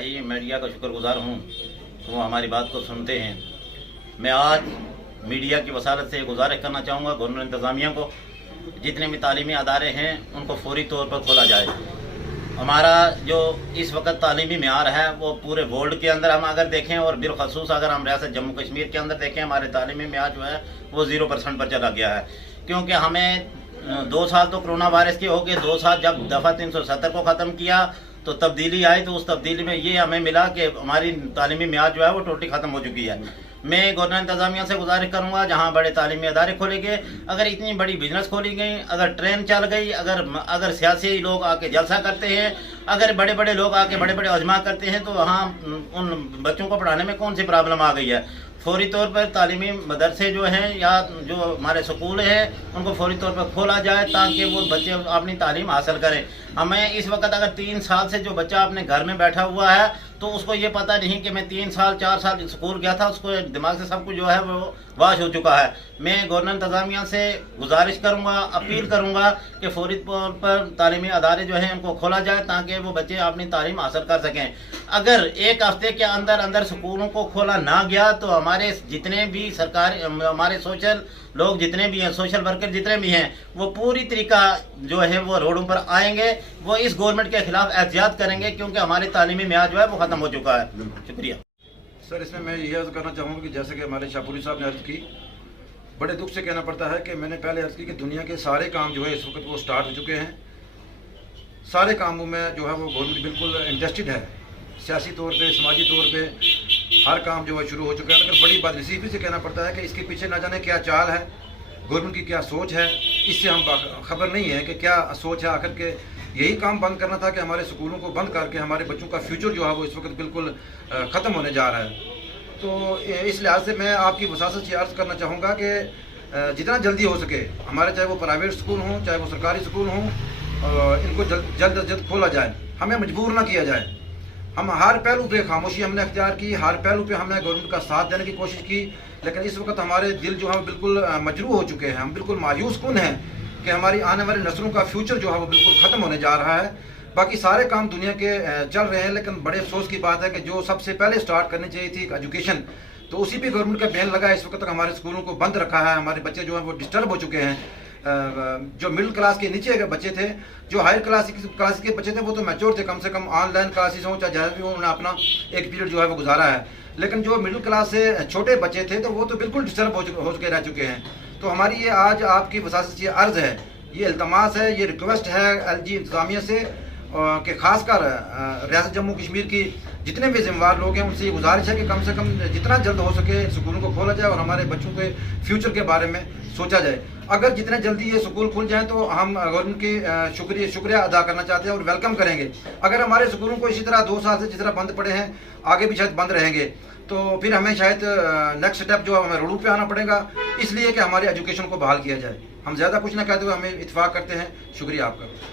ही media का शुक्रगुजार हूँ तो वो हमारी बात को सुनते हैं। मैं आज मीडिया की वसालत से गुजारिश करना चाहूँगा गवर्नमेंट इंतज़ामिया को, जितने भी तालीमी अदारे हैं उनको फौरी तौर पर खोला जाए। हमारा जो इस वक्त तालीमी मेयार है वो पूरे वर्ल्ड के अंदर हम अगर देखें और बिलखसूस अगर हम रियासत जम्मू कश्मीर के अंदर देखें, हमारे तालीमी मेयार जो है वो 0% पर चला गया है। क्योंकि हमें 2 साल तो कोरोना वायरस के हो गए, 2 साल जब दफ़ा 370 को ख़त्म किया तो तब्दीली आई, तो उस तब्दीली में ये हमें मिला कि हमारी तालीमी मेयाद जो है वो टोटली ख़त्म हो चुकी है। मैं गवर्नमेंट इंतज़ामिया से गुजारिश करूँगा, जहाँ बड़े तालीमी अदारे खोले गए, अगर इतनी बड़ी बिजनेस खोली गई, अगर ट्रेन चल गई, अगर सियासी लोग आके जलसा करते हैं, अगर बड़े बड़े लोग आके बड़े बड़े अजमा करते हैं, तो वहाँ उन बच्चों को पढ़ाने में कौन सी प्रॉब्लम आ गई है। फौरी तौर पर तालीमी मदरसे जो हैं या जो हमारे स्कूल हैं उनको फौरी तौर पर खोला जाए ताकि वो बच्चे अपनी तालीम हासिल करें। हमें इस वक्त अगर 3 साल से जो बच्चा अपने घर में बैठा हुआ है तो उसको ये पता नहीं कि मैं 3 साल 4 साल स्कूल गया था, उसको दिमाग से सब कुछ जो है वो वाश हो चुका है। मैं गवर्नमेंट इंतज़ामिया से गुजारिश करूँगा, अपील करूँगा कि फौरी तौर पर तालीमी अदारे जो हैं उनको खोला जाए ताकि वो बच्चे अपनी तालीम हासिल कर सकें। अगर एक हफ्ते के अंदर अंदर स्कूलों को खोला ना गया तो हमारे जितने भी सरकारी हमारे सोशल लोग जितने भी हैं, सोशल वर्कर जितने भी हैं, वो पूरी तरीका जो है वो रोडों पर आएंगे, वो इस गवर्नमेंट के खिलाफ एहतियात करेंगे क्योंकि हमारी तालीमी मेयाद जो है वो ख़त्म हो चुका है। शुक्रिया सर। इसमें मैं यही अर्ज़ करना चाहूँगा कि जैसे कि हमारे शाहपुरी साहब ने अर्ज़ की, बड़े दुख से कहना पड़ता है कि मैंने पहले अर्ज़ की कि दुनिया के सारे काम जो है इस वक्त वो स्टार्ट हो चुके हैं। सारे कामों में जो है वो गवर्नमेंट बिल्कुल इंटरेस्टेड है, सियासी तौर पे, समाजी तौर पे हर काम जो है शुरू हो चुका है। लेकिन बड़ी बदनसीबी से कहना पड़ता है कि इसके पीछे ना जाने क्या चाल है, गवर्नमेंट की क्या सोच है, इससे हम खबर नहीं है कि क्या सोच है। आखिर के यही काम बंद करना था कि हमारे स्कूलों को बंद करके हमारे बच्चों का फ्यूचर जो है वो इस वक्त बिल्कुल ख़त्म होने जा रहा है। तो इस लिहाज से मैं आपकी वसासत से अर्ज़ करना चाहूँगा कि जितना जल्दी हो सके हमारे, चाहे वो प्राइवेट स्कूल हों चाहे वो सरकारी स्कूल हों, इनको जल्द अज जल्द खोला जाए। हमें मजबूर ना किया जाए। हम हर पहलू पे खामोशी हमने अख्तियार की, हर पहलू पे हमने गवर्नमेंट का साथ देने की कोशिश की, लेकिन इस वक्त हमारे दिल जो है बिल्कुल मजरूह हो चुके हैं। हम बिल्कुल मायूस कुन हैं कि हमारी आने वाली नस्लों का फ्यूचर जो है वो बिल्कुल ख़त्म होने जा रहा है। बाकी सारे काम दुनिया के चल रहे हैं, लेकिन बड़े अफसोस की बात है कि जो सबसे पहले स्टार्ट करनी चाहिए थी एजुकेशन, तो उसी पे गवर्नमेंट का बैन लगा है। इस वक्त तक हमारे स्कूलों को बंद रखा है। हमारे बच्चे जो हैं वो डिस्टर्ब हो चुके हैं। जो मिडिल क्लास के नीचे के बच्चे थे, जो हायर क्लास के बच्चे थे, वो तो मैच्योर थे, कम से कम ऑनलाइन क्लासेस हों चाहे जैसे भी हों, उन्होंने अपना एक पीरियड जो है वो गुजारा है। लेकिन जो मिडिल क्लास से छोटे बच्चे थे तो वो तो बिल्कुल डिस्टर्ब हो चुके रह चुके हैं। तो हमारी ये आज आपकी वसासत से अर्ज़ है, ये इल्तमास है, ये रिक्वेस्ट है LG इंतज़ामिया से कि खासकर रियासत जम्मू कश्मीर की जितने भी जिम्मेदार लोग हैं उनसे ये गुजारिश है कि कम से कम जितना जल्द हो सके स्कूलों को खोला जाए और हमारे बच्चों के फ्यूचर के बारे में सोचा जाए। अगर जितने जल्दी ये स्कूल खुल जाएं तो हम गवर्नमेंट की शुक्रिया अदा करना चाहते हैं और वेलकम करेंगे। अगर हमारे स्कूलों को इसी तरह 2 साल से जिस तरह बंद पड़े हैं आगे भी शायद बंद रहेंगे, तो फिर हमें शायद नेक्स्ट स्टेप जो है हमें रोडों पे आना पड़ेगा, इसलिए कि हमारे एजुकेशन को बहाल किया जाए। हम ज़्यादा कुछ ना कहते हुए हमें इत्फाक करते हैं। शुक्रिया आपका।